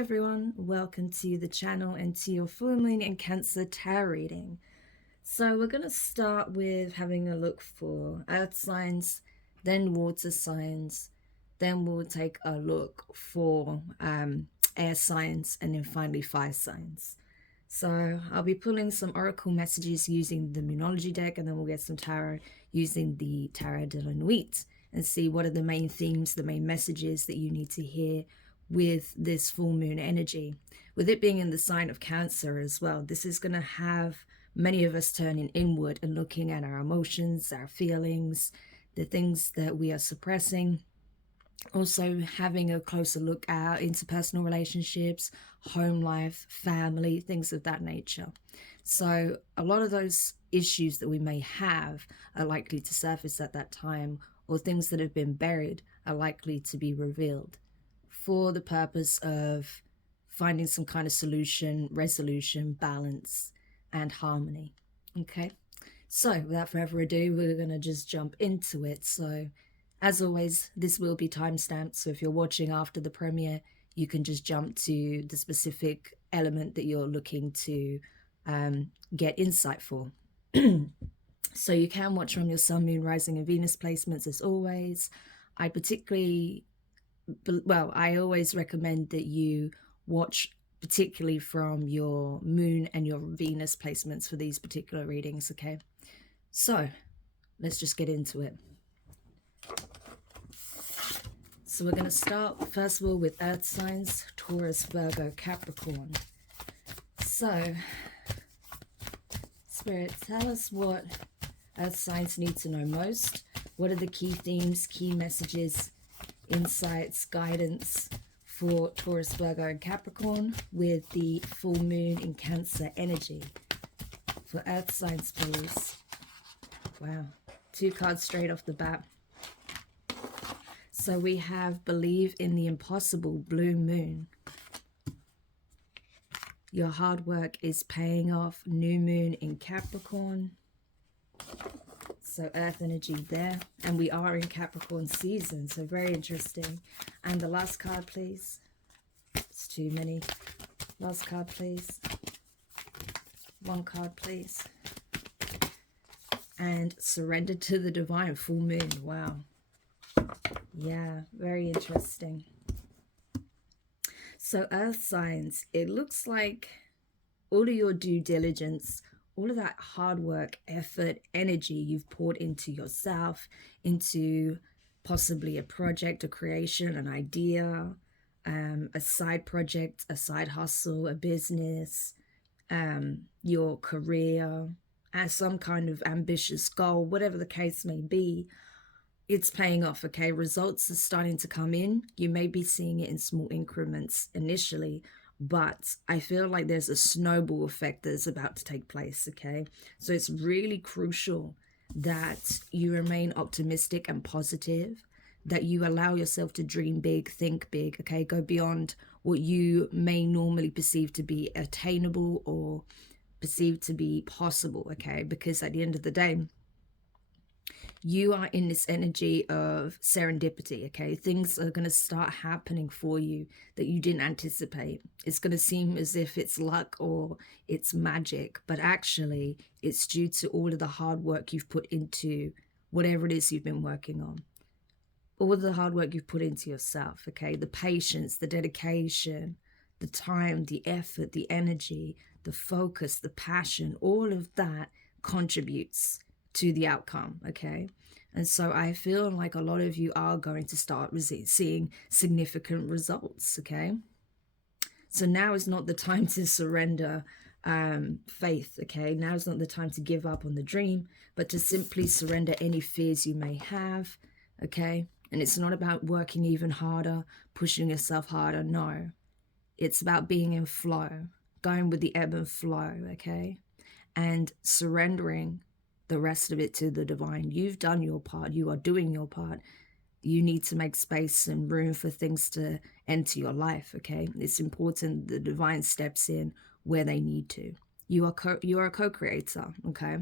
everyone, welcome to the channel and to your full moon in Cancer tarot reading. So we're going to start with having a look for earth signs, then water signs, then we'll take a look for air signs, and then finally fire signs. So I'll be pulling some oracle messages using the Moonology deck, and then we'll get some tarot using the Tarot de la Nuit and see what are the main themes, the main messages that you need to hear with this full moon energy. With it being in the sign of Cancer as well, this is going to have many of us turning inward and looking at our emotions, our feelings, the things that we are suppressing. Also having a closer look at our interpersonal relationships, home life, family, things of that nature. So a lot of those issues that we may have are likely to surface at that time, or things that have been buried are likely to be revealed, for the purpose of finding some kind of solution, resolution, balance, and harmony. Okay, so without further ado, we're going to just jump into it. So as always, this will be timestamped, so if you're watching after the premiere, you can just jump to the specific element that you're looking to get insight for. So you can watch from your Sun, Moon, Rising, and Venus placements as always. I always recommend that you watch particularly from your moon and your Venus placements for these particular readings, okay? So let's just get into it. So we're going to start first of all with earth signs: Taurus, Virgo, Capricorn. So Spirit, tell us what earth signs need to know most. What are the key themes, key messages, insights, guidance for Taurus, Virgo, and Capricorn with the full moon in Cancer energy? For earth signs, please. Wow, 2 cards straight off the bat. So we have Believe in the Impossible, Blue Moon. Your hard work is paying off, New Moon in Capricorn. So earth energy there, and we are in Capricorn season, so very interesting. And the last card, please. It's too many. Last card, please. 1 card, please. And Surrender to the Divine, full moon. Wow. Yeah, very interesting. So earth signs, it looks like all of your due diligence, all of that hard work, effort, energy you've poured into yourself, into possibly a project, a creation, an idea, a side project, a side hustle, a business, your career, as some kind of ambitious goal, whatever the case may be, it's paying off, okay? Results are starting to come in. You may be seeing it in small increments initially, but I feel like there's a snowball effect that's about to take place, okay? So it's really crucial that you remain optimistic and positive, that you allow yourself to dream big, think big, okay? Go beyond what you may normally perceive to be attainable or perceived to be possible, okay? Because at the end of the day, you are in this energy of serendipity, okay? Things are going to start happening for you that you didn't anticipate. It's going to seem as if it's luck or it's magic, but actually it's due to all of the hard work you've put into whatever it is you've been working on. All of the hard work you've put into yourself, okay? The patience, the dedication, the time, the effort, the energy, the focus, the passion, all of that contributes to the outcome, okay? And so I feel like a lot of you are going to start seeing significant results, okay? So now is not the time to surrender faith, okay? Now is not the time to give up on the dream, but to simply surrender any fears you may have, okay? And it's not about working even harder, pushing yourself harder, no. It's about being in flow, going with the ebb and flow, okay? And surrendering the rest of it to the divine. You've done your part. You are doing your part. You need to make space and room for things to enter your life, okay? It's important the divine steps in where they need to. You are a co-creator, okay?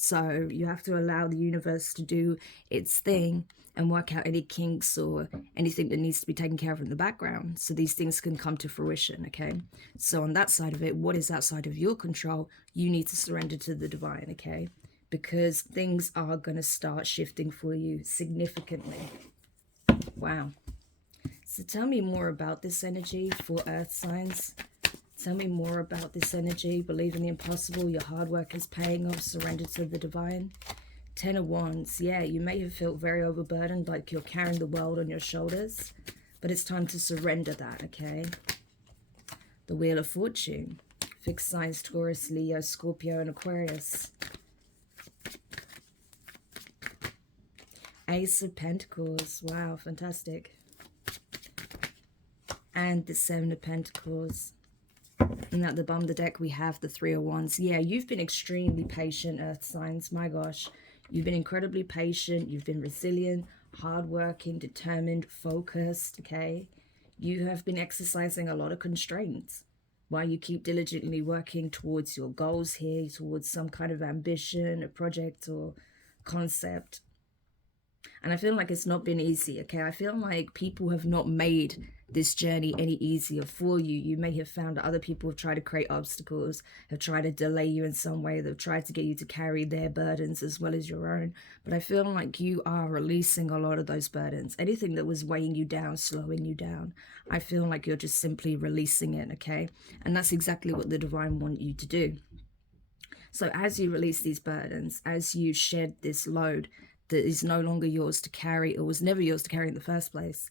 So you have to allow the universe to do its thing and work out any kinks or anything that needs to be taken care of in the background so these things can come to fruition, okay? So on that side of it, what is outside of your control, you need to surrender to the divine, okay? Because things are going to start shifting for you significantly. Wow. So tell me more about this energy for earth signs. Tell me more about this energy. Believe in the impossible. Your hard work is paying off. Surrender to the divine. 10 of Wands. Yeah, you may have felt very overburdened, like you're carrying the world on your shoulders. But it's time to surrender that, okay? The Wheel of Fortune. Fixed signs, Taurus, Leo, Scorpio, and Aquarius. Ace of Pentacles. Wow, fantastic. And the Seven of Pentacles. And at the bottom of the deck, we have the Three of Wands. Yeah, you've been extremely patient, earth signs. My gosh. You've been incredibly patient. You've been resilient, hardworking, determined, focused, okay? You have been exercising a lot of constraints while you keep diligently working towards your goals here, towards some kind of ambition, a project or concept. And I feel like it's not been easy, okay? I feel like people have not made this journey any easier for you. You may have found that other people have tried to create obstacles, have tried to delay you in some way. They've tried to get you to carry their burdens as well as your own. But I feel like you are releasing a lot of those burdens. Anything that was weighing you down, slowing you down, I feel like you're just simply releasing it, okay? And that's exactly what the divine want you to do. So as you release these burdens, as you shed this load that is no longer yours to carry or was never yours to carry in the first place,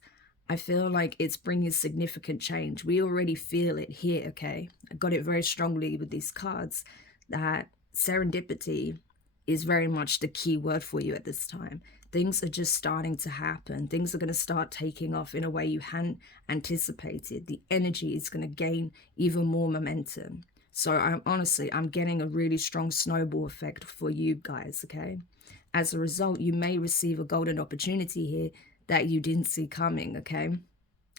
I feel like it's bringing significant change. We already feel it here, okay? I got it very strongly with these cards that serendipity is very much the key word for you at this time. Things are just starting to happen. Things are going to start taking off in a way you hadn't anticipated. The energy is going to gain even more momentum. So I'm getting a really strong snowball effect for you guys, okay? As a result, you may receive a golden opportunity here that you didn't see coming, okay?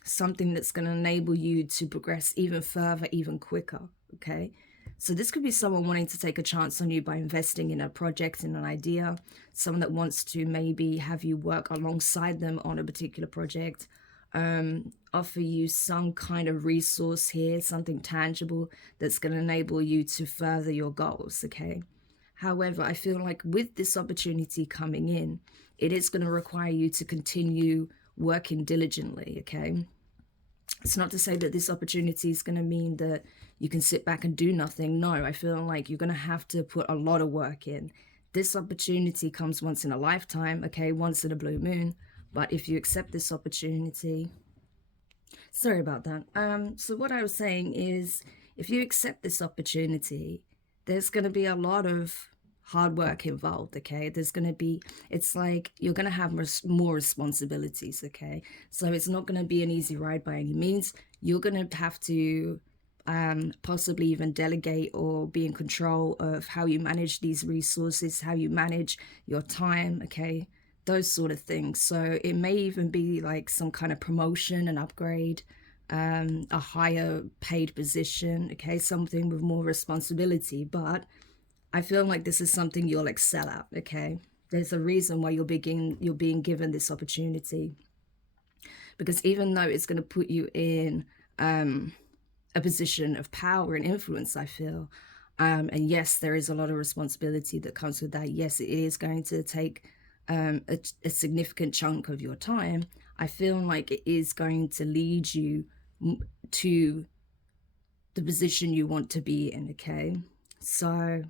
Something that's going to enable you to progress even further, even quicker, okay? So this could be someone wanting to take a chance on you by investing in a project, in an idea, someone that wants to maybe have you work alongside them on a particular project, offer you some kind of resource here, something tangible that's going to enable you to further your goals, okay? However, I feel like with this opportunity coming in, it is going to require you to continue working diligently, okay? It's not to say that this opportunity is going to mean that you can sit back and do nothing. No, I feel like you're going to have to put a lot of work in. This opportunity comes once in a lifetime, okay? Once in a blue moon. But if you accept this opportunity... Sorry about that. So what I was saying is, if you accept this opportunity, there's going to be a lot of hard work involved, okay? There's going to be, it's like you're going to have more responsibilities, okay? So it's not going to be an easy ride by any means. You're going to have to possibly even delegate or be in control of how you manage these resources, how you manage your time, okay? Those sort of things. So it may even be like some kind of promotion, an upgrade, a higher paid position, okay? Something with more responsibility, but I feel like this is something you'll excel at, okay? There's a reason why you're being given this opportunity. Because even though it's going to put you in a position of power and influence, I feel, and yes, there is a lot of responsibility that comes with that. Yes, it is going to take a significant chunk of your time. I feel like it is going to lead you to the position you want to be in, okay? So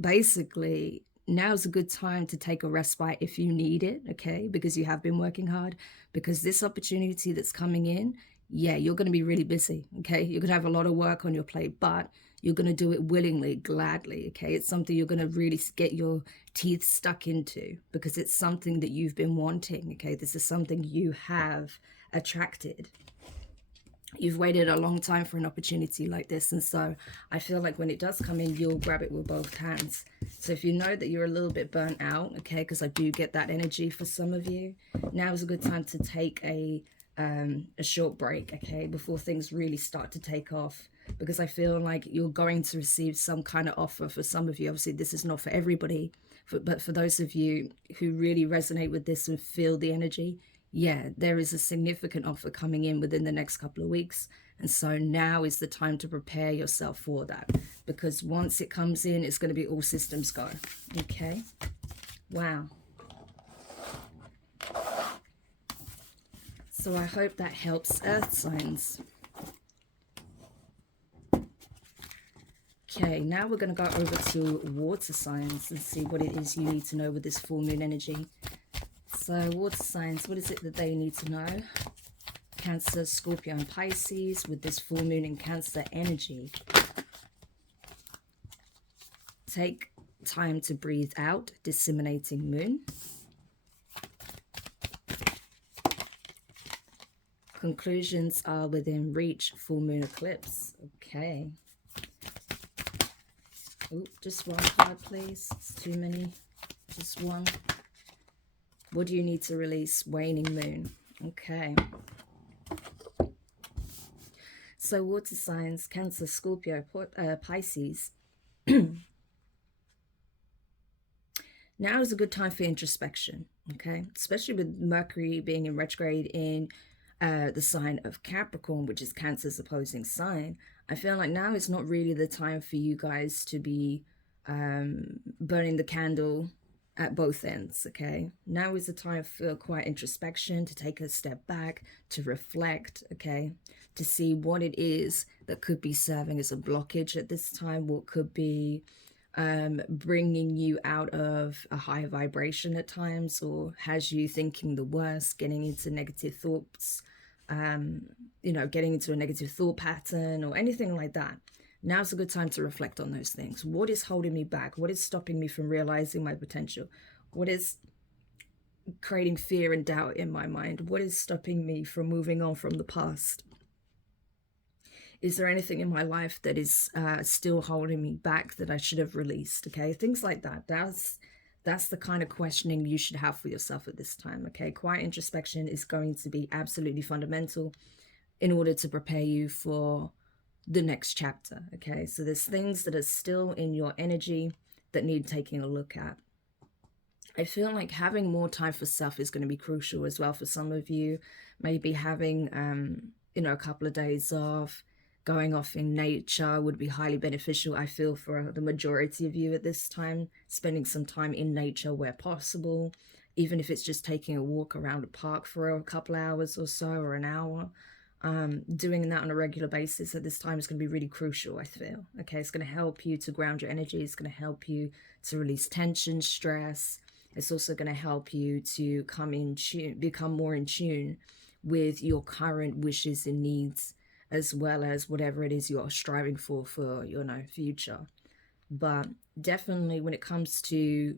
basically, now's a good time to take a respite if you need it, okay? Because you have been working hard. Because this opportunity that's coming in, yeah, you're going to be really busy, okay? You're going to have a lot of work on your plate, but you're going to do it willingly, gladly, okay? It's something you're going to really get your teeth stuck into because it's something that you've been wanting, okay? This is something you have attracted. You've waited a long time for an opportunity like this, and so I feel like when it does come in, you'll grab it with both hands. So if you know that you're a little bit burnt out, okay, because I do get that energy for some of you, now is a good time to take a a short break, okay, before things really start to take off, because I feel like you're going to receive some kind of offer. For some of you, obviously this is not for everybody, but for those of you who really resonate with this and feel the energy, yeah, there is a significant offer coming in within the next couple of weeks. And so now is the time to prepare yourself for that, because once it comes in, it's going to be all systems go. Okay. Wow. So I hope that helps, earth signs. Okay, now we're going to go over to water signs and see what it is you need to know with this full moon energy. So water signs, what is it that they need to know? Cancer, Scorpio, and Pisces with this full moon in Cancer energy. Take time to breathe out, disseminating moon. Conclusions are within reach, full moon eclipse. Okay. Oh, just one card, please. It's too many. Just one. What do you need to release? Waning moon. Okay. So water signs, Cancer, Scorpio, Pisces. Now is a good time for introspection, okay? Especially with Mercury being in retrograde in the sign of Capricorn, which is Cancer's opposing sign. I feel like now is not really the time for you guys to be burning the candle at both ends, okay? Now is the time for quiet introspection, to take a step back, to reflect, okay? To see what it is that could be serving as a blockage at this time, what could be bringing you out of a higher vibration at times, or has you thinking the worst, getting into negative thoughts, you know, getting into a negative thought pattern or anything like that. Now's a good time to reflect on those things. What is holding me back? What is stopping me from realizing my potential? What is creating fear and doubt in my mind? What is stopping me from moving on from the past? Is there anything in my life that is still holding me back that I should have released? Okay, things like that. That's the kind of questioning you should have for yourself at this time. Okay, quiet introspection is going to be absolutely fundamental in order to prepare you for the next chapter. Okay, so there's things that are still in your energy that need taking a look at. I feel like having more time for self is going to be crucial as well for some of you. Maybe having you know, a couple of days off, going off in nature would be highly beneficial. I feel for the majority of you at this time, spending some time in nature where possible, even if it's just taking a walk around a park for a couple hours or so, or an hour. Doing that on a regular basis at this time is going to be really crucial, I feel. Okay, it's going to help you to ground your energy. It's going to help you to release tension, stress. It's also going to help you to become more in tune with your current wishes and needs, as well as whatever it is you're striving for your future. But definitely when it comes to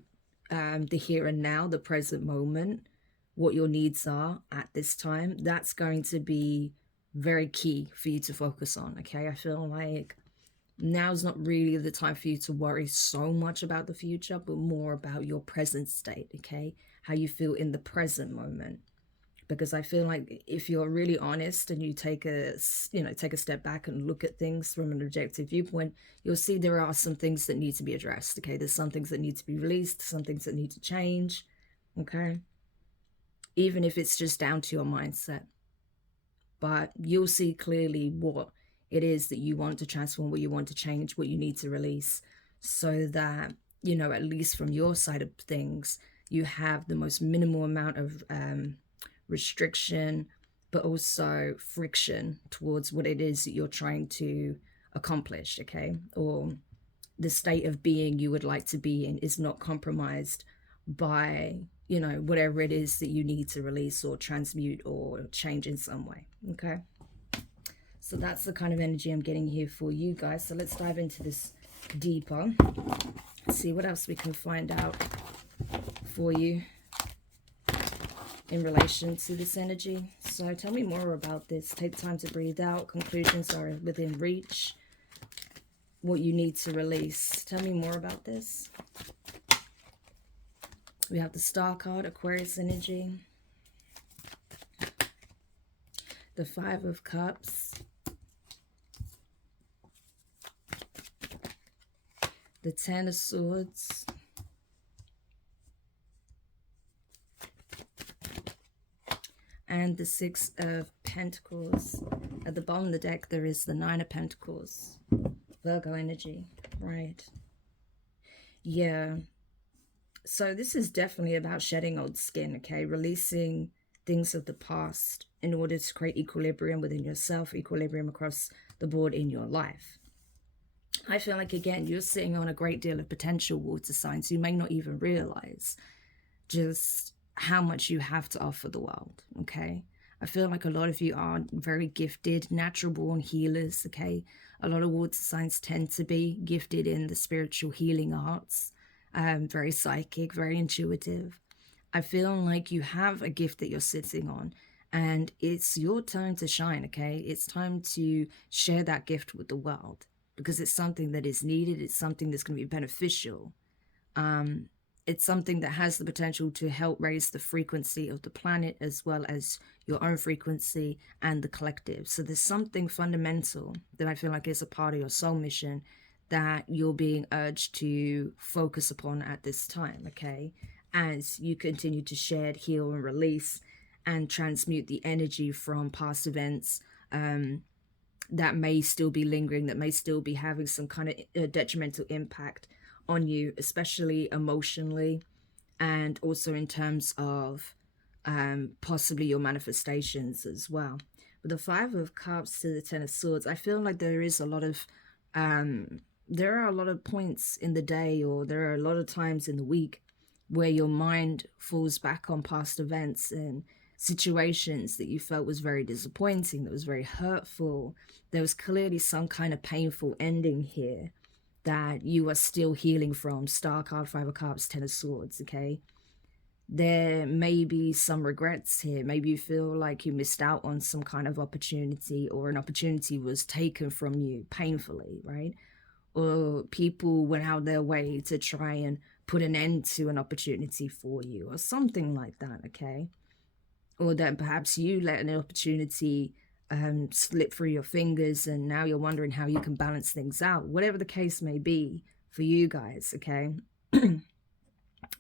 the here and now, the present moment, what your needs are at this time, that's going to be very key for you to focus on. Okay, I feel like now's not really the time for you to worry so much about the future, but more about your present state. Okay, how you feel in the present moment. Because I feel like if you're really honest and you take a step back and look at things from an objective viewpoint, you'll see there are some things that need to be addressed. Okay, there's some things that need to be released, some things that need to change. Okay, even if it's just down to your mindset. But you'll see clearly what it is that you want to transform, what you want to change, what you need to release, so that, you know, at least from your side of things, you have the most minimal amount of restriction, but also friction towards what it is that you're trying to accomplish, okay? Or the state of being you would like to be in is not compromised by, you know, whatever it is that you need to release or transmute or change in some way. Okay, so that's the kind of energy I'm getting here for you guys. So let's dive into this deeper, see what else we can find out for you in relation to this energy. So tell me more about this. Take time to breathe out. Conclusions are within reach. What you need to release. Tell me more about this. We have the Star card, Aquarius energy. The Five of Cups. The Ten of Swords. And the Six of Pentacles. At the bottom of the deck, there is the Nine of Pentacles. Virgo energy. Right. Yeah. So this is definitely about shedding old skin, okay? Releasing things of the past in order to create equilibrium within yourself, equilibrium across the board in your life. I feel like, again, you're sitting on a great deal of potential, water signs. You may not even realize just how much you have to offer the world, okay? I feel like a lot of you are very gifted, natural born healers, okay? A lot of water signs tend to be gifted in the spiritual healing arts, very psychic, very intuitive. I feel like you have a gift that you're sitting on, and it's your turn to shine, okay? It's time to share that gift with the world, because it's something that is needed. It's something that's going to be beneficial. It's something that has the potential to help raise the frequency of the planet, as well as your own frequency and the collective. So there's something fundamental that I feel like is a part of your soul mission that you're being urged to focus upon at this time, okay? As you continue to shed, heal, and release and transmute the energy from past events that may still be lingering, that may still be having some kind of detrimental impact on you, especially emotionally, and also in terms of possibly your manifestations as well. With the Five of Cups to the Ten of Swords, I feel like there is a lot of there are a lot of points in the day, or there are a lot of times in the week where your mind falls back on past events and situations that you felt was very disappointing, that was very hurtful. There was clearly some kind of painful ending here that you are still healing from. Star card, Five of Cups, Ten of Swords, okay? There may be some regrets here. Maybe you feel like you missed out on some kind of opportunity, or an opportunity was taken from you painfully, right? Or people went out their way to try and put an end to an opportunity for you, or something like that, okay? Or that perhaps you let an opportunity slip through your fingers, and now you're wondering how you can balance things out. Whatever the case may be for you guys, okay?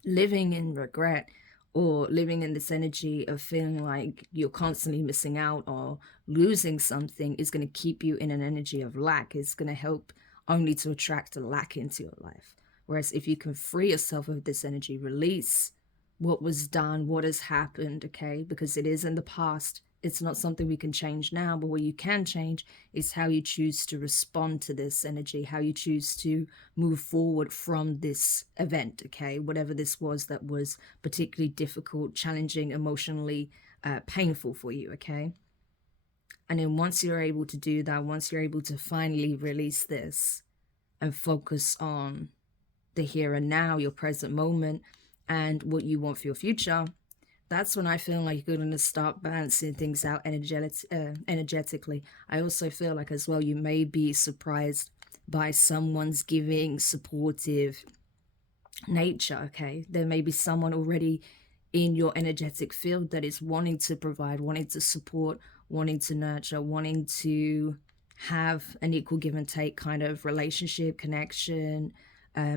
Living in regret, or living in this energy of feeling like you're constantly missing out or losing something, is going to keep you in an energy of lack. It's going to help only to attract a lack into your life. Whereas if you can free yourself of this energy, release what was done, what has happened, okay? Because it is in the past. It's not something we can change now, but what you can change is how you choose to respond to this energy, how you choose to move forward from this event, okay? Whatever this was that was particularly difficult, challenging, emotionally painful for you, okay? And then once you're able to do that, once you're able to finally release this and focus on the here and now, your present moment, and what you want for your future, that's when I feel like you're going to start balancing things out energetically. I also feel like as well, you may be surprised by someone's giving, supportive nature, okay? There may be someone already in your energetic field that is wanting to provide, wanting to support, wanting to nurture, wanting to have an equal give and take kind of relationship, connection,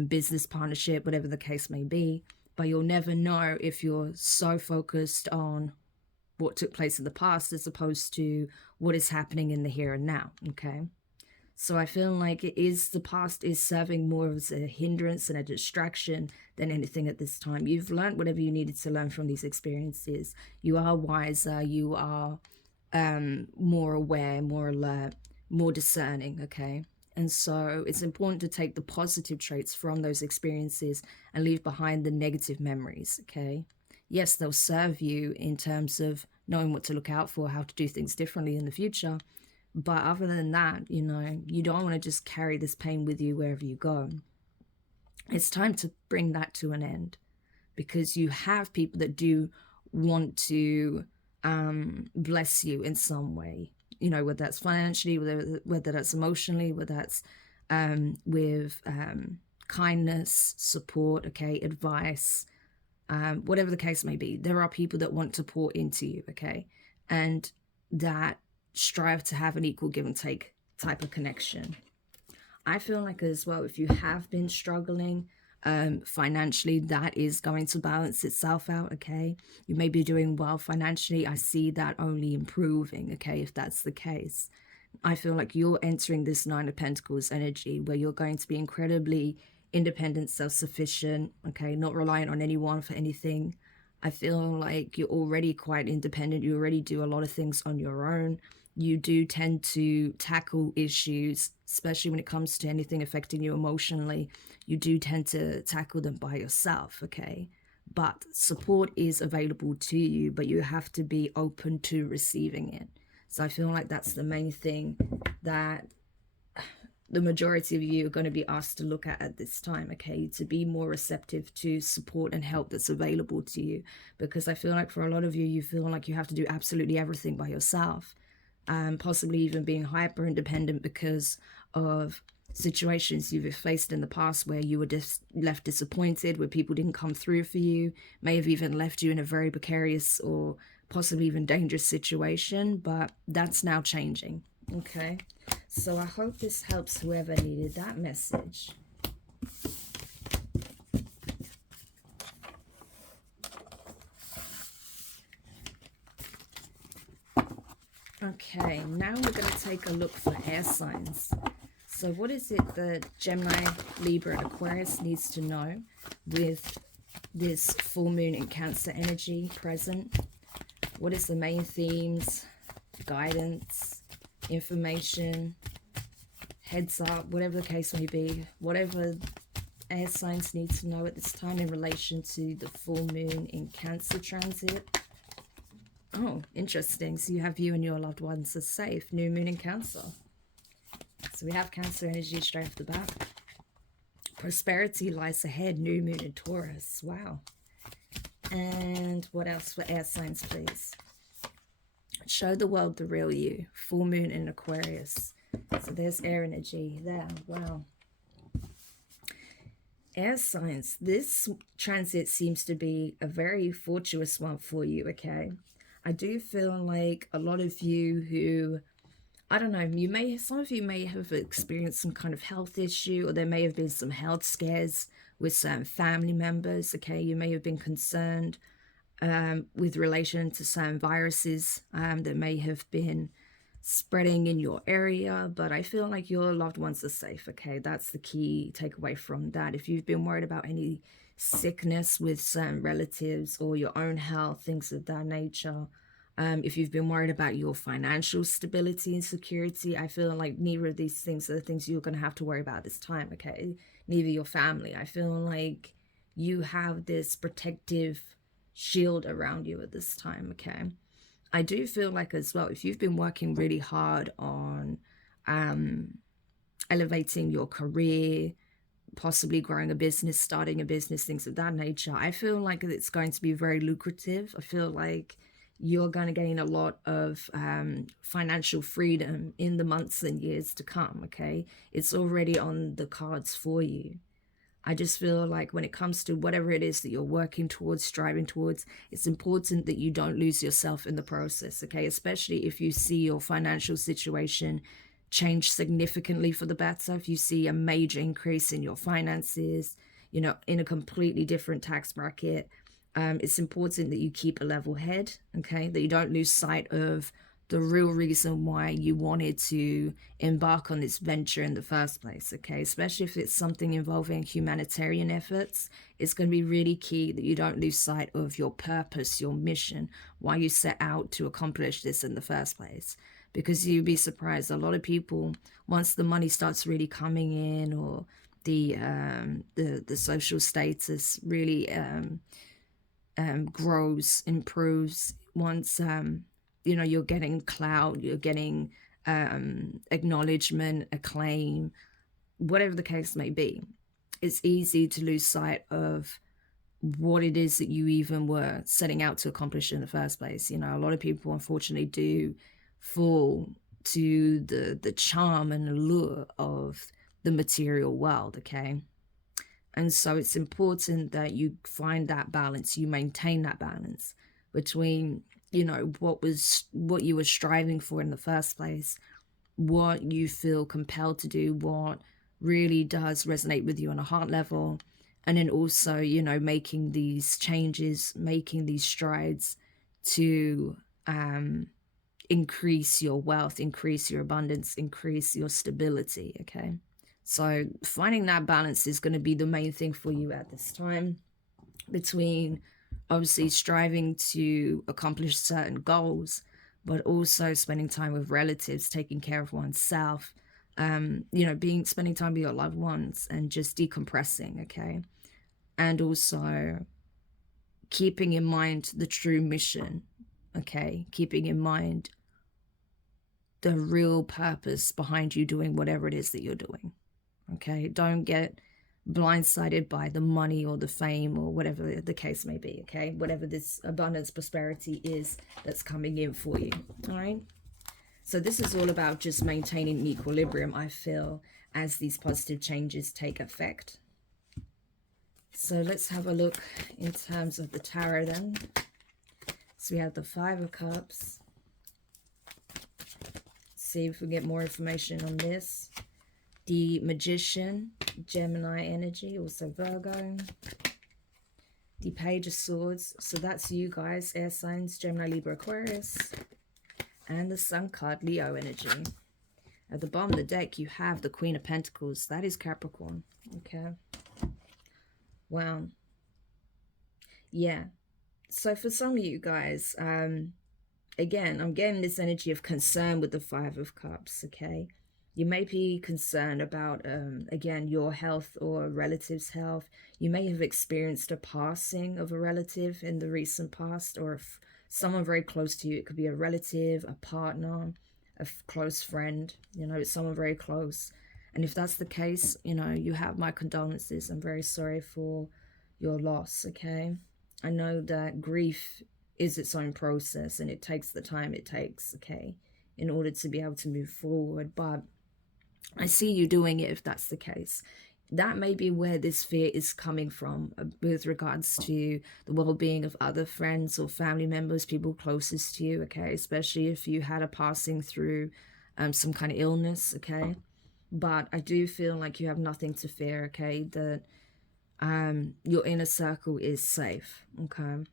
business partnership, whatever the case may be. But you'll never know if you're so focused on what took place in the past as opposed to what is happening in the here and now, okay? So I feel like the past is serving more as a hindrance and a distraction than anything at this time. You've learned whatever you needed to learn from these experiences. You are wiser, you are more aware, more alert, more discerning, okay? And so it's important to take the positive traits from those experiences and leave behind the negative memories, okay? Yes, they'll serve you in terms of knowing what to look out for, how to do things differently in the future. But other than that, you know, you don't want to just carry this pain with you wherever you go. It's time to bring that to an end, because you have people that do want to bless you in some way. You know, whether that's financially, whether that's emotionally, whether that's with kindness, support, okay, advice, whatever the case may be. There are people that want to pour into you, okay? And that strive to have an equal give and take type of connection. I feel like as well, if you have been struggling financially, that is going to balance itself out. Okay, you may be doing well financially. I see that only improving. Okay, if that's the case, I feel like you're entering this Nine of Pentacles energy where you're going to be incredibly independent, self-sufficient, okay, not reliant on anyone for anything. I feel like you're already quite independent. You already do a lot of things on your own. You do tend to tackle issues, especially when it comes to anything affecting you emotionally. You do tend to tackle them by yourself, okay? But support is available to you, but you have to be open to receiving it. So I feel like that's the main thing that the majority of you are going to be asked to look at this time, okay? To be more receptive to support and help that's available to you. Because I feel like for a lot of you, you feel like you have to do absolutely everything by yourself. Possibly even being hyper independent because of situations you've faced in the past where you were just left disappointed, where people didn't come through for you, may have even left you in a very precarious or possibly even dangerous situation, but that's now changing. Okay, so I hope this helps whoever needed that message. Okay, now we're going to take a look for air signs. So what is it that Gemini, Libra, Aquarius needs to know with this full moon in Cancer energy present? What is the main themes, guidance, information, heads up, whatever the case may be, whatever air signs need to know at this time in relation to the full moon in Cancer transit? Oh, interesting. So you have you and your loved ones are safe. New moon in Cancer. So we have Cancer energy straight off the bat. Prosperity lies ahead. New moon in Taurus. Wow. And what else for air signs, please? Show the world the real you. Full moon in Aquarius. So there's air energy there. Wow. Air signs. This transit seems to be a very fortuitous one for you, okay? I do feel like a lot of you who, I don't know, some of you may have experienced some kind of health issue, or there may have been some health scares with certain family members, okay? You may have been concerned with relation to certain viruses that may have been spreading in your area, but I feel like your loved ones are safe, okay? That's the key takeaway from that. If you've been worried about any sickness with certain relatives or your own health, things of that nature, if you've been worried about your financial stability and security, I feel like neither of these things are the things you're going to have to worry about this time, okay? Neither your family. I feel like you have this protective shield around you at this time, okay? I do feel like as well, if you've been working really hard on elevating your career, possibly growing a business, starting a business, things of that nature, I feel like it's going to be very lucrative. I feel like you're going to gain a lot of financial freedom in the months and years to come, okay? It's already on the cards for you. I just feel like when it comes to whatever it is that you're working towards, striving towards, it's important that you don't lose yourself in the process, okay? Especially if you see your financial situation change significantly for the better, if you see a major increase in your finances, you know, in a completely different tax bracket, it's important that you keep a level head, okay? That you don't lose sight of the real reason why you wanted to embark on this venture in the first place, okay? Especially if it's something involving humanitarian efforts, it's going to be really key that you don't lose sight of your purpose, your mission, why you set out to accomplish this in the first place. Because you'd be surprised, a lot of people, once the money starts really coming in, or the social status really grows, improves, once you know, you're getting clout, you're getting acknowledgement, acclaim, whatever the case may be, it's easy to lose sight of what it is that you even were setting out to accomplish in the first place. You know, a lot of people unfortunately do fall to the charm and allure of the material world, okay? And so it's important that you find that balance, you maintain that balance between you know, what you were striving for in the first place, what you feel compelled to do, what really does resonate with you on a heart level. And then also, you know, making these changes, making these strides to increase your wealth, increase your abundance, increase your stability. Okay, so finding that balance is going to be the main thing for you at this time, between obviously striving to accomplish certain goals, but also spending time with relatives, taking care of oneself, you know, spending time with your loved ones and just decompressing. Okay, and also keeping in mind the true mission. Okay, keeping in mind the real purpose behind you doing whatever it is that you're doing. Okay, don't get blindsided by the money or the fame or whatever the case may be. Okay, whatever this abundance, prosperity is that's coming in for you. All right, so this is all about just maintaining equilibrium, I feel, as these positive changes take effect. So let's have a look in terms of the tarot then. So we have the Five of Cups. See if we get more information on this. The Magician, Gemini energy, also Virgo. The Page of Swords, so that's you guys, air signs, Gemini, Libra, Aquarius. And the Sun card, Leo energy. At the bottom of the deck, you have the Queen of Pentacles. That is Capricorn. Okay. Wow. Yeah. So for some of you guys, again, I'm getting this energy of concern with the Five of Cups, okay? You may be concerned about, again, your health or a relative's health. You may have experienced a passing of a relative in the recent past, or if someone very close to you. It could be a relative, a partner, a close friend, you know, someone very close. And if that's the case, you know, you have my condolences. I'm very sorry for your loss, okay? I know that grief is its own process and it takes the time it takes, okay, in order to be able to move forward. But I see you doing it if that's the case. That may be where this fear is coming from with regards to the well-being of other friends or family members, people closest to you, okay, especially if you had a passing through some kind of illness, okay? But I do feel like you have nothing to fear, okay, that your inner circle is safe, okay?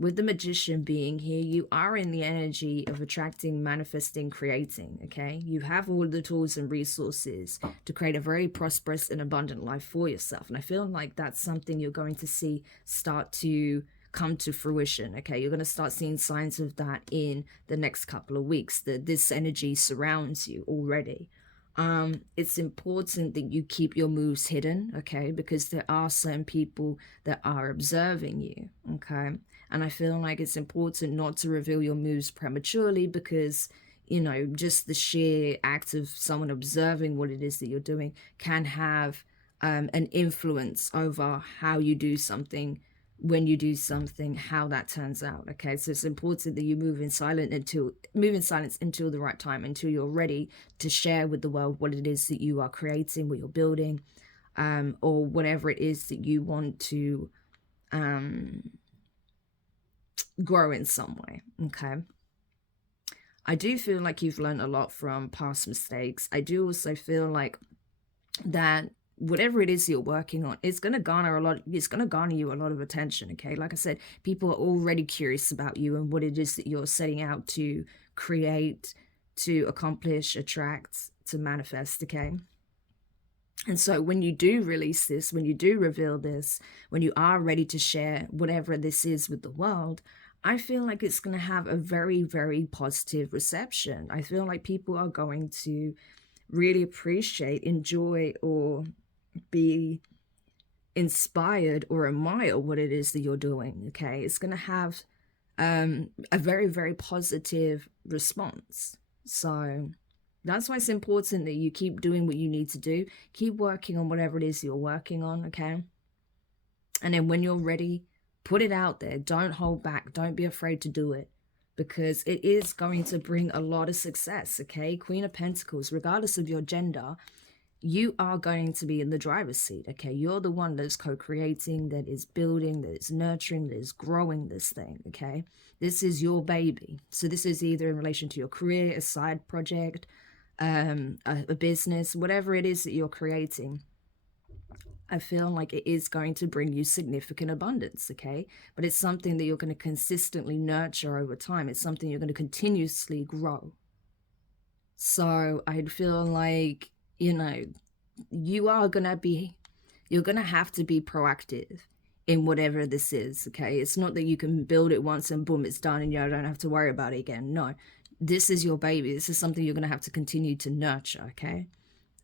With the Magician being here, you are in the energy of attracting, manifesting, creating, okay? You have all the tools and resources to create a very prosperous and abundant life for yourself. And I feel like that's something you're going to see start to come to fruition, okay? You're going to start seeing signs of that in the next couple of weeks, that this energy surrounds you already. It's important that you keep your moves hidden, okay? Because there are certain people that are observing you, okay? And I feel like it's important not to reveal your moves prematurely because, you know, just the sheer act of someone observing what it is that you're doing can have an influence over how you do something, when you do something, how that turns out, okay? So it's important that you move in silence until the right time, until you're ready to share with the world what it is that you are creating, what you're building, or whatever it is that you want to grow in some way, okay? I do feel like you've learned a lot from past mistakes. I do also feel like that whatever it is you're working on, it's going to garner you a lot of attention, okay? Like I said, people are already curious about you and what it is that you're setting out to create, to accomplish, attract, to manifest, okay? And so when you do release this, when you do reveal this, when you are ready to share whatever this is with the world, I feel like it's going to have a very, very positive reception. I feel like people are going to really appreciate, enjoy, or be inspired or admire what it is that you're doing, okay? It's going to have a very, very positive response. So that's why it's important that you keep doing what you need to do. Keep working on whatever it is you're working on, okay? And then when you're ready, put it out there. Don't hold back. Don't be afraid to do it, because it is going to bring a lot of success, okay? Queen of Pentacles, regardless of your gender, you are going to be in the driver's seat, okay? You're the one that's co-creating, that is building, that is nurturing, that is growing this thing, okay? This is your baby. So this is either in relation to your career, a side project, a business, whatever it is that you're creating. I feel like it is going to bring you significant abundance, okay? But it's something that you're going to consistently nurture over time. It's something you're going to continuously grow. So I'd feel like, you know, you're going to have to be proactive in whatever this is, okay? It's not that you can build it once and boom, it's done and you don't have to worry about it again. No, this is your baby. This is something you're going to have to continue to nurture, okay?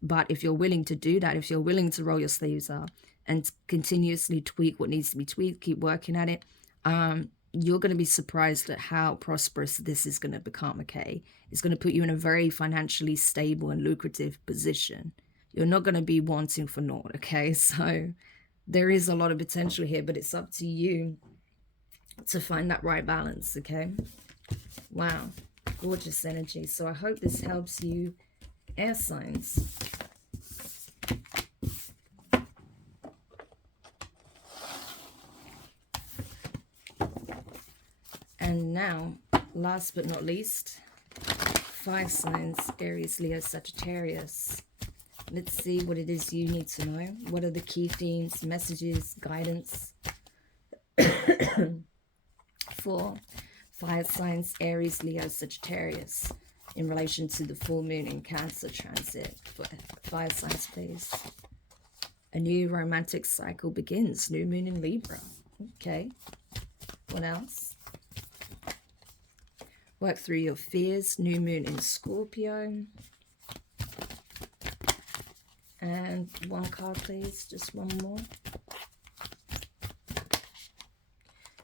But if you're willing to do that, if you're willing to roll your sleeves up and continuously tweak what needs to be tweaked, keep working at it, you're going to be surprised at how prosperous this is going to become, okay? It's going to put you in a very financially stable and lucrative position. You're not going to be wanting for naught, okay? So there is a lot of potential here, but it's up to you to find that right balance, okay? Wow, gorgeous energy. So I hope this helps you, air signs. And now, last but not least, fire signs, Aries, Leo, Sagittarius. Let's see what it is you need to know. What are the key themes, messages, guidance for fire signs, Aries, Leo, Sagittarius in relation to the full moon in Cancer transit? For fire signs, please. A new romantic cycle begins. New moon in Libra. Okay. What else? Work through your fears. New moon in Scorpio. And one card, please. Just one more.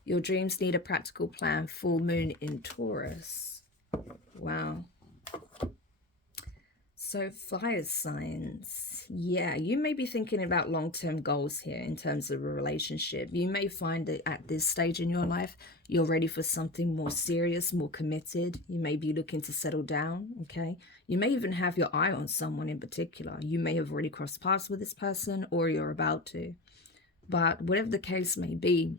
Your dreams need a practical plan. Full moon in Taurus. Wow. So fire signs. Yeah, you may be thinking about long-term goals here in terms of a relationship. You may find that at this stage in your life, you're ready for something more serious, more committed. You may be looking to settle down, okay? You may even have your eye on someone in particular. You may have already crossed paths with this person or you're about to. But whatever the case may be,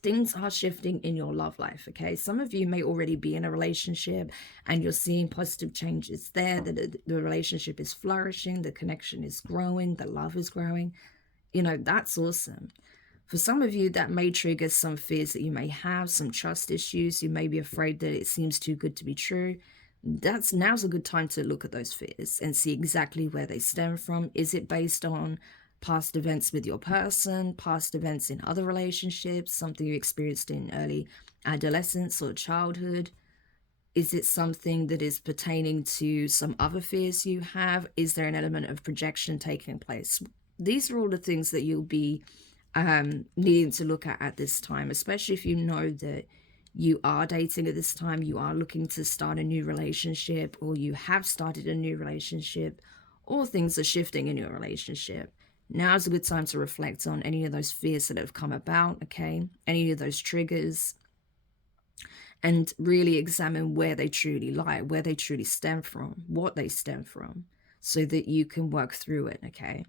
things are shifting in your love life, okay? Some of you may already be in a relationship and you're seeing positive changes there, that the relationship is flourishing, the connection is growing, the love is growing. You know, that's awesome. For some of you, that may trigger some fears that you may have, some trust issues. You may be afraid that it seems too good to be true. Now's a good time to look at those fears and see exactly where they stem from. Is it based on past events with your person, past events in other relationships, something you experienced in early adolescence or childhood? Is it something that is pertaining to some other fears you have? Is there an element of projection taking place? These are all the things that you'll be needing to look at this time, especially if you know that you are dating at this time, you are looking to start a new relationship, or you have started a new relationship, or things are shifting in your relationship. Now's a good time to reflect on any of those fears that have come about, okay? Any of those triggers, and really examine where they truly lie, where they truly stem from, what they stem from, so that you can work through it, okay?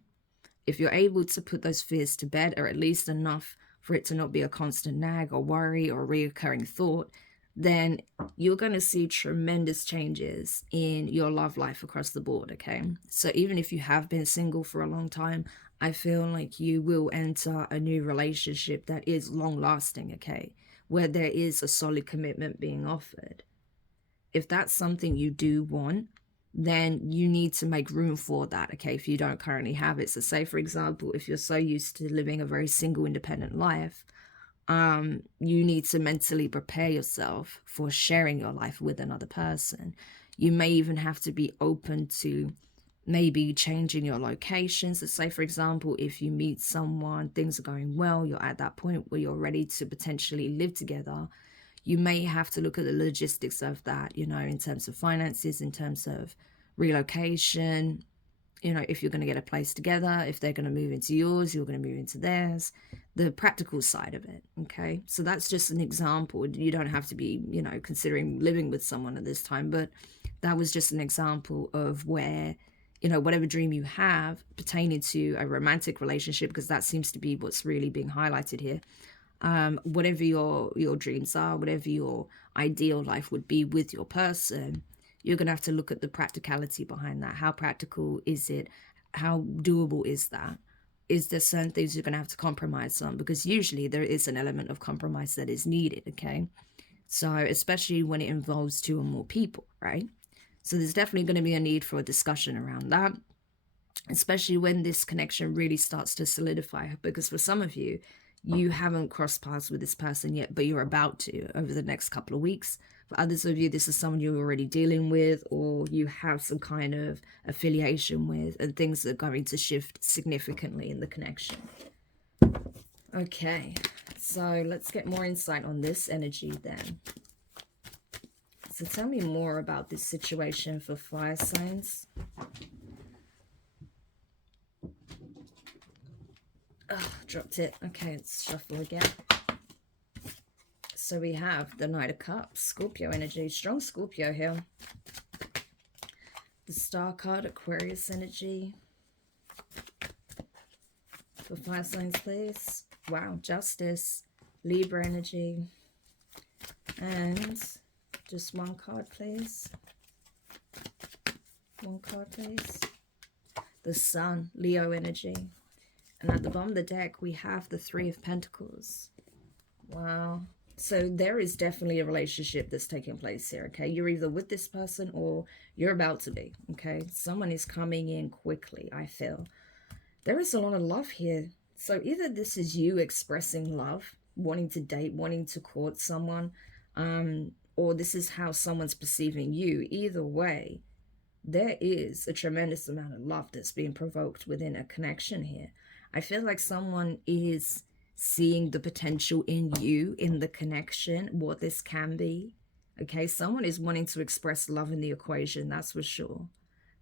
If you're able to put those fears to bed, or at least enough for it to not be a constant nag or worry or reoccurring thought, then you're going to see tremendous changes in your love life across the board, okay? So even if you have been single for a long time, I feel like you will enter a new relationship that is long-lasting, okay? Where there is a solid commitment being offered. If that's something you do want, then you need to make room for that, okay, if you don't currently have it. So say, for example, if you're so used to living a very single, independent life, you need to mentally prepare yourself for sharing your life with another person. You may even have to be open to maybe changing your location. So say, for example, if you meet someone, things are going well, you're at that point where you're ready to potentially live together, you may have to look at the logistics of that, you know, in terms of finances, in terms of relocation, you know, if you're going to get a place together, if they're going to move into yours, you're going to move into theirs, the practical side of it, okay? So that's just an example. You don't have to be, you know, considering living with someone at this time, but that was just an example of where, you know, whatever dream you have pertaining to a romantic relationship, because that seems to be what's really being highlighted here. Whatever your dreams are, whatever your ideal life would be with your person, you're going to have to look at the practicality behind that. How practical is it? How doable is that? Is there certain things you're going to have to compromise on? Because usually there is an element of compromise that is needed, okay? So especially when it involves 2 or more people, right? So there's definitely going to be a need for a discussion around that, especially when this connection really starts to solidify. Because for some of you, you haven't crossed paths with this person yet, but you're about to over the next couple of weeks. For others of you, this is someone you're already dealing with, or you have some kind of affiliation with, and things are going to shift significantly in the connection. Okay, so let's get more insight on this energy then. So tell me more about this situation for fire signs. Oh, dropped it. Okay, let's shuffle again. So we have the Knight of Cups, Scorpio energy, strong Scorpio here. The Star card, Aquarius energy. For fire signs, please. Wow, Justice, Libra energy. And just one card, please. One card, please. The Sun, Leo energy. And at the bottom of the deck, we have the 3 of Pentacles. Wow. So there is definitely a relationship that's taking place here, okay? You're either with this person or you're about to be, okay? Someone is coming in quickly, I feel. There is a lot of love here. So either this is you expressing love, wanting to date, wanting to court someone, or this is how someone's perceiving you. Either way, there is a tremendous amount of love that's being provoked within a connection here. I feel like someone is seeing the potential in you, in the connection, what this can be. Okay, someone is wanting to express love in the equation, that's for sure.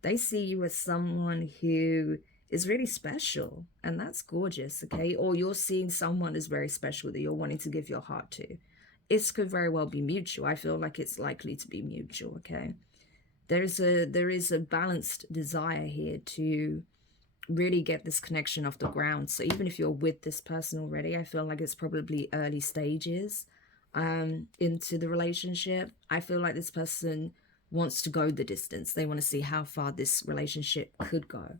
They see you as someone who is really special, and that's gorgeous, okay? Or you're seeing someone as very special that you're wanting to give your heart to. It could very well be mutual. I feel like it's likely to be mutual, okay? There is a balanced desire here to really get this connection off the ground. So even if you're with this person already, I feel like it's probably early stages into the relationship. I feel like this person wants to go the distance. They want to see how far this relationship could go.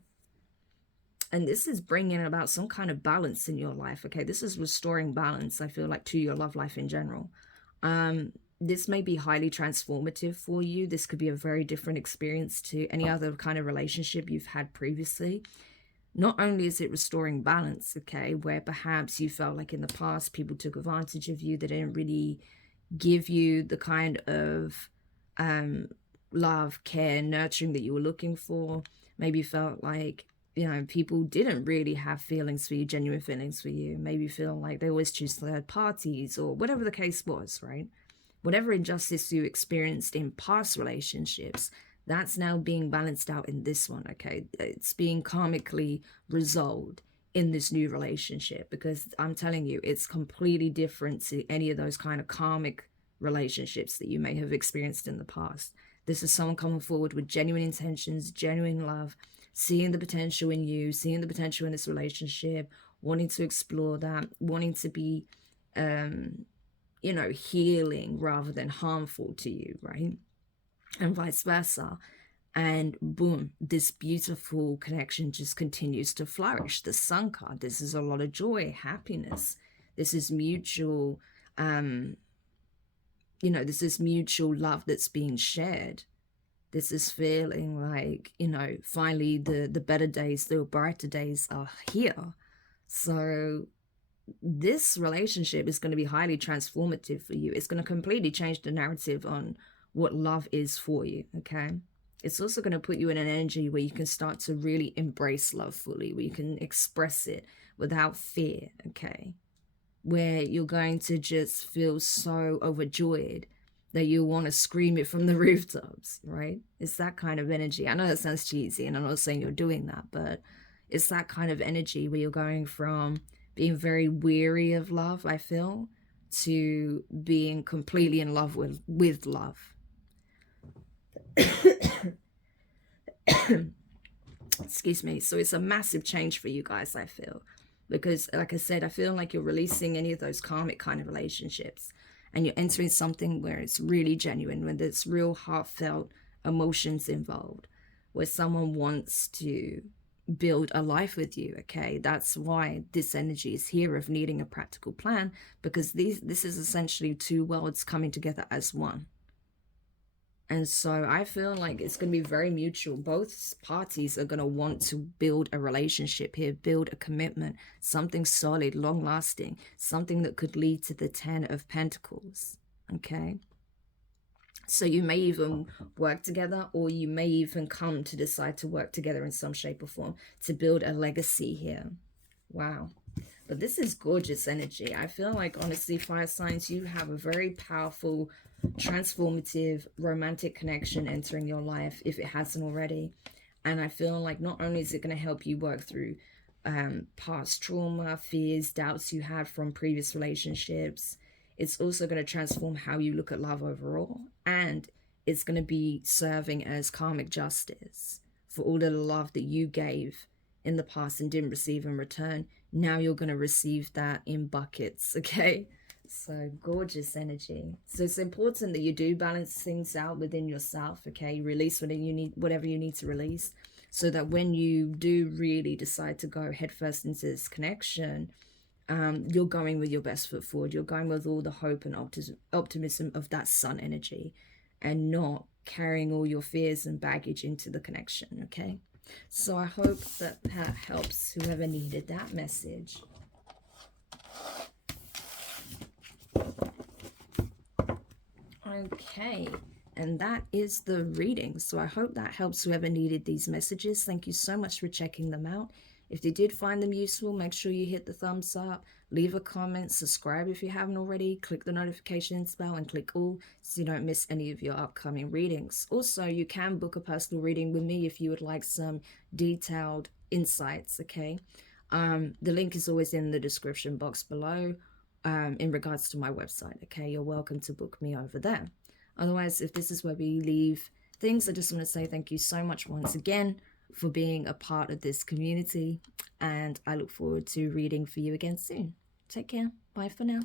And this is bringing about some kind of balance in your life, okay? This is restoring balance, I feel like, to your love life in general. This may be highly transformative for you. This could be a very different experience to any other kind of relationship you've had previously. Not only is it restoring balance, okay, where perhaps you felt like in the past people took advantage of you, they didn't really give you the kind of love, care, nurturing that you were looking for. Maybe you felt like, you know, people didn't really have feelings for you, genuine feelings for you. Maybe you feel like they always choose third parties, or whatever the case was, right? Whatever injustice you experienced in past relationships, that's now being balanced out in this one, okay? It's being karmically resolved in this new relationship, because I'm telling you, it's completely different to any of those kind of karmic relationships that you may have experienced in the past. This is someone coming forward with genuine intentions, genuine love, seeing the potential in you, seeing the potential in this relationship, wanting to explore that, wanting to be, you know, healing rather than harmful to you, right? And vice versa. And boom, this beautiful connection just continues to flourish. The Sun card, this is a lot of joy, happiness. This is mutual, you know, this is mutual love that's being shared. This is feeling like, you know, finally the better days, the brighter days are here. So this relationship is going to be highly transformative for you. It's going to completely change the narrative on what love is for you, okay? It's also going to put you in an energy where you can start to really embrace love fully, where you can express it without fear, okay? Where you're going to just feel so overjoyed that you want to scream it from the rooftops, right? It's that kind of energy. I know that sounds cheesy, and I'm not saying you're doing that, but it's that kind of energy where you're going from being very weary of love, I feel, to being completely in love with love. Excuse me. So it's a massive change for you guys, I feel. Because, like I said, I feel like you're releasing any of those karmic kind of relationships and you're entering something where it's really genuine, when there's real heartfelt emotions involved, where someone wants to build a life with you. Okay, that's why this energy is here of needing a practical plan, because this is essentially two worlds coming together as one. And so I feel like it's going to be very mutual. Both parties are going to want to build a relationship here, build a commitment, something solid, long lasting, something that could lead to the 10 of Pentacles. Okay. So you may even work together, or you may even come to decide to work together in some shape or form to build a legacy here. Wow. But this is gorgeous energy. I feel like, honestly, fire signs, you have a very powerful, transformative, romantic connection entering your life, if it hasn't already. And I feel like not only is it going to help you work through past trauma, fears, doubts you had from previous relationships, it's also going to transform how you look at love overall. And it's going to be serving as karmic justice for all of the love that you gave in the past and didn't receive in return. Now you're going to receive that in buckets. Okay, so gorgeous energy. So it's important that you do balance things out within yourself. Okay, release whatever you need to release, so that when you do really decide to go headfirst into this connection, you're going with your best foot forward. You're going with all the hope and optimism of that sun energy, and not carrying all your fears and baggage into the connection. Okay, so I hope that helps whoever needed that message. Okay, and that is the reading. So I hope that helps whoever needed these messages. Thank you so much for checking them out. If you did find them useful, make sure you hit the thumbs up, leave a comment, subscribe if you haven't already, click the notifications bell and click all so you don't miss any of your upcoming readings. Also, you can book a personal reading with me if you would like some detailed insights. Okay, the link is always in the description box below. In regards to my website. Okay, you're welcome to book me over there. Otherwise, if this is where we leave things, I just want to say thank you so much once again for being a part of this community, and I look forward to reading for you again soon. Take care. Bye for now.